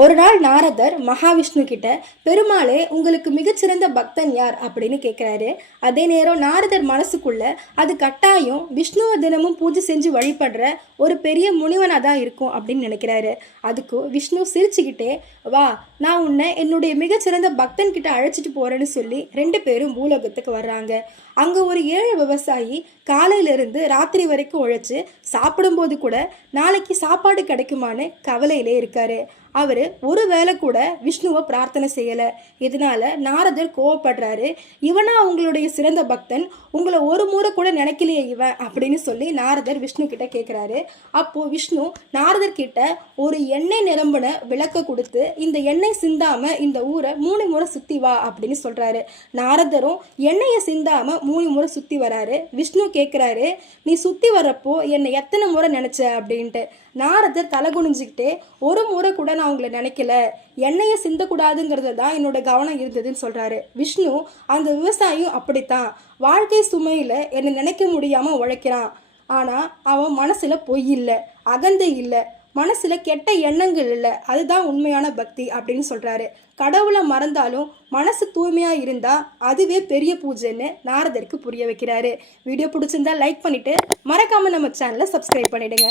ஒரு நாள் நாரதர் மகாவிஷ்ணு கிட்ட, பெருமாளே உங்களுக்கு மிகச்சிறந்த பக்தன் யார் அப்படின்னு கேட்குறாரு. அதே நேரம் நாரதர் மனசுக்குள்ள, அது கட்டாயம் விஷ்ணுவை தினமும் பூஜை செஞ்சு வழிபடுற ஒரு பெரிய முனிவனாக தான் இருக்கும் அப்படின்னு நினைக்கிறாரு. அதுக்கு விஷ்ணு சிரிச்சுக்கிட்டே, வா, நான் உன்னை என்னுடைய மிகச்சிறந்த பக்தன் கிட்ட அழைச்சிட்டு போறேன்னு சொல்லி 2 பேரும் பூலோகத்துக்கு வர்றாங்க. அங்கே ஒரு ஏழை விவசாயி காலையிலிருந்து ராத்திரி வரைக்கும் உழைச்சி சாப்பிடும்போது கூட நாளைக்கு சாப்பாடு கிடைக்குமான்னு கவலையிலே இருக்காரு. அவர் ஒரு வேளை கூட விஷ்ணுவை பிரார்த்தனை செய்யலை. இதனால நாரதர் கோவப்படுறாரு. இவனா உங்களுடைய சிறந்த பக்தன், உங்களை ஒரு முறை கூட நினைக்கலையே இவன் அப்படின்னு சொல்லி நாரதர் விஷ்ணு கிட்ட கேட்குறாரு. அப்போ விஷ்ணு நாரதர் கிட்ட ஒரு எண்ணெய் நிரம்பின விளக்க கொடுத்து, இந்த எண்ணெய் சிந்தாம இந்த ஊரை 3 முறை சுத்தி வா அப்படின்னு சொல்றாரு. நாரதரும் எண்ணெயை சிந்தாம 3 முறை சுத்தி வராரு. விஷ்ணு கேட்குறாரு, நீ சுத்தி வர்றப்போ என்னை எத்தனை முறை நினைச்ச அப்படின்ட்டு. நாரதர் தலை குனிஞ்சுக்கிட்டே, ஒரு முறை கூட நான் உங்களை நினைக்கல, எண்ணெயை சிந்தக்கூடாதுங்கிறது தான் என்னோட கவனம் இருந்ததுன்னு சொல்றாரு. விஷ்ணு, அந்த விவசாயியும் அப்படித்தான், வாழ்க்கை சுமையில என்னை நினைக்க முடியாம உழைக்கிறான். ஆனா அவன் மனசுல பொய் இல்லை, அகந்தை இல்லை, மனசுல கெட்ட எண்ணங்கள் இல்லை, அதுதான் உண்மையான பக்தி அப்படின்னு சொல்றாரு. கடவுளை மறந்தாலும் மனசு தூய்மையா இருந்தா அதுவே பெரிய பூஜைன்னு நாரதருக்கு புரிய வைக்கிறாரு. வீடியோ பிடிச்சிருந்தா லைக் பண்ணிட்டு மறக்காம நம்ம சேனலை சப்ஸ்கிரைப் பண்ணிடுங்க.